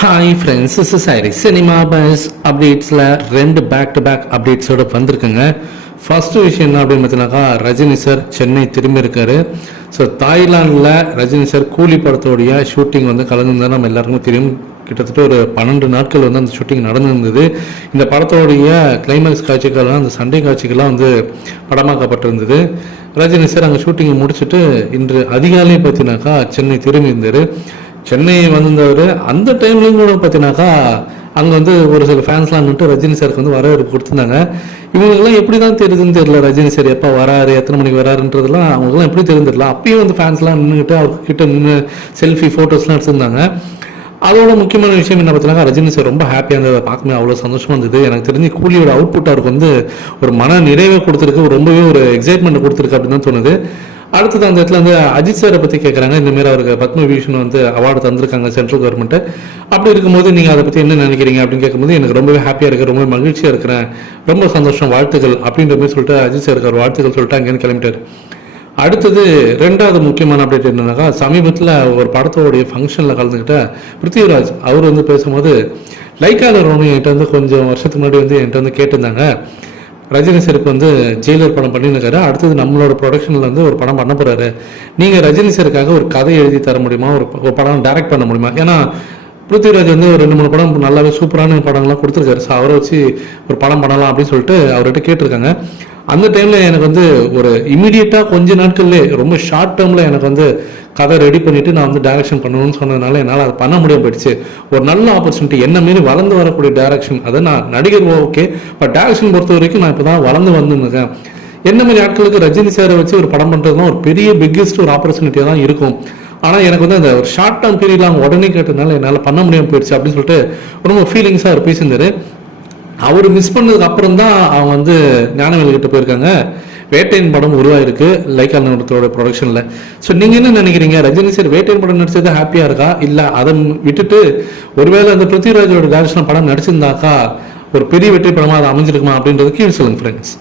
Hi friends, this is Hari. Cinema buzz அப்டேட்ஸில் 2 back to back அப்டேட்ஸோடு வந்திருக்குங்க. ஃபஸ்ட்டு விஷயம் என்ன அப்படின்னு பார்த்தீங்கன்னாக்கா, ரஜினி சார் சென்னை திரும்பி இருக்காரு. ஸோ தாய்லாண்டில் ரஜினி சார் கூலி படத்தோடைய ஷூட்டிங் வந்து கலந்துருந்தால் நம்ம எல்லாருக்கும் தெரியும். கிட்டத்தட்ட ஒரு 12 நாட்கள் வந்து அந்த ஷூட்டிங் நடந்திருந்தது. இந்த படத்தோடைய கிளைமேக்ஸ் காட்சிகள்லாம், அந்த சண்டை காட்சிகள்லாம் வந்து படமாக்கப்பட்டிருந்தது. ரஜினி சார் அங்கே ஷூட்டிங்கை முடிச்சுட்டு இன்று அதிகாலை பார்த்தீங்கன்னாக்கா சென்னை திரும்பி இருந்தார். சென்னை வந்திருந்தவர் அந்த டைம்லேயும் கூட பார்த்தீங்கன்னாக்கா அங்கே வந்து ஒரு சில ஃபேன்ஸ்லாம் வந்துட்டு ரஜினி சாருக்கு வந்து வரவேற்பு கொடுத்துருந்தாங்க. இவங்களுக்குலாம் எப்படி தான் தெரியுதுன்னு தெரியல, ரஜினி சார் எப்போ வராரு, எத்தனை மணிக்கு வராருன்றதுலாம் அவங்களுக்குலாம் எப்படி தெரிஞ்சிடல. அப்பயும் வந்து ஃபேன்ஸ்லாம் நின்றுக்கிட்டு அவர்கிட்ட நின்று செல்ஃபி ஃபோட்டோஸ்லாம் எடுத்துருந்தாங்க. அதோட முக்கியமான விஷயம் என்ன பார்த்தீங்கன்னா, ரஜினி சார் ரொம்ப ஹாப்பியாக இருந்தது, பார்க்கவே அவ்வளோ சந்தோஷமாக இருந்தது. எனக்கு தெரிஞ்சு கூலியோட அவுட்புட் அவருக்கு வந்து ஒரு மன நிறைவை கொடுத்துருக்கு, ரொம்பவே ஒரு எக்ஸைட்மெண்ட் கொடுத்துருக்கு அப்படின்னு தான் தோணுது. அடுத்தது அந்த இடத்துல வந்து அஜித் சாரை பற்றி கேட்குறாங்க. இந்தமாரி அவருக்கு பத்மபூஷன் வந்து அவார்டு தந்திருக்காங்க சென்ட்ரல் கவர்மெண்ட்டு. அப்படி இருக்கும்போது நீங்கள் அதை பற்றி என்ன நினைக்கிறீங்க அப்படின்னு கேட்கும்போது, எனக்கு ரொம்பவே ஹாப்பியாக இருக்குது, ரொம்ப மகிழ்ச்சியாக இருக்கிறேன், ரொம்ப சந்தோஷம், வாழ்த்துக்கள் அப்படின்ற மாதிரி சொல்லிட்டு அஜித் சாருக்கு ஒரு வாழ்த்துக்கள் சொல்லிட்டு அங்கேருந்து கிளம்பிட்டார். அடுத்தது 2வது முக்கியமான அப்டேட் என்னன்னாக்கா, சமீபத்தில் ஒரு படத்தோடைய ஃபங்க்ஷனில் கலந்துக்கிட்ட பிருத்திவிராஜ் அவர் வந்து பேசும்போது, லைக்கா நிறுவனம் என்கிட்ட வந்து கொஞ்சம் வருஷத்துக்கு முன்னாடி வந்து என்கிட்ட வந்து கேட்டிருந்தாங்க, ரஜினி சாருக்கு வந்து ஜெயிலர் படம் பண்ணியிருக்காரு, அடுத்தது நம்மளோட ப்ரொடக்ஷனில் வந்து ஒரு படம் பண்ண போகிறாரு, நீங்கள் ரஜினி சாருக்காக ஒரு கதை எழுதி தர முடியுமா, ஒரு படம் டைரக்ட் பண்ண முடியுமா? ஏன்னா பிருத்திவிராஜ் வந்து ஒரு 2-3 படம் நல்லாவே சூப்பரான படங்கள்லாம் கொடுத்துருக்காரு. ஸோ அவரை வச்சு ஒரு படம் பண்ணலாம் அப்படின்னு சொல்லிட்டு அவர்கிட்ட கேட்டிருக்காங்க. அந்த டைமில் எனக்கு வந்து ஒரு இமீடியட்டாக கொஞ்ச நாட்கள்லேயே ரொம்ப ஷார்ட் டேர்மில் எனக்கு வந்து கதை ரெடி பண்ணிவிட்டு நான் வந்து டைரக்ஷன் பண்ணணும்னு சொன்னதுனால என்னால் அதை பண்ண முடியாமல் போயிடுச்சு. ஒரு நல்ல ஆப்பர்ச்சுனிட்டி, என்ன மாரி வளர்ந்து வரக்கூடிய டைரக்ஷன், அதை நான் நடிகர் ஓகே, பட் டைரக்ஷன் பொறுத்த வரைக்கும் நான் இப்போ தான் வளர்ந்து வந்துருக்கேன். என்ன மாதிரி ஆட்களுக்கு ரஜினி சாரை வச்சு ஒரு படம் பண்ணுறதுலாம் ஒரு பெரிய பிக்கெஸ்ட் ஒரு ஆப்பர்ச்சுனிட்டியாக தான் இருக்கும். ஆனால் எனக்கு வந்து அந்த ஒரு ஷார்ட் டேர்ம் பீரியட்ல அவங்க உடனே கேட்டதுனால என்னால் பண்ண முடியாமல் போயிடுச்சு அப்படின்னு சொல்லிட்டு ரொம்ப ஃபீலிங்ஸாக அவர் பேசியிருந்தாரு. அவர் மிஸ் பண்ணதுக்கு அப்புறம் தான் அவங்க வந்து ஞானவேல் கிட்ட போயிருக்காங்க. வேட்டையின் படம் உருவாயிருக்கு லைக்கா நிறுவனத்தோட ப்ரொடக்ஷனில். ஸோ நீங்கள் என்ன நினைக்கிறீங்க, ரஜினி சார் வேட்டையின் படம் நடிச்சது ஹாப்பியாக இருக்கா, இல்லை அதை விட்டுட்டு ஒருவேளை அந்த பிருத்திவிராஜோட டைரக்ஷன் படம் நடிச்சிருந்தாக்கா ஒரு பெரிய வெற்றி படமாக அதை அமைஞ்சிருக்குமா அப்படின்றது கீழ் சொல்லுங்க ஃப்ரெண்ட்ஸ்.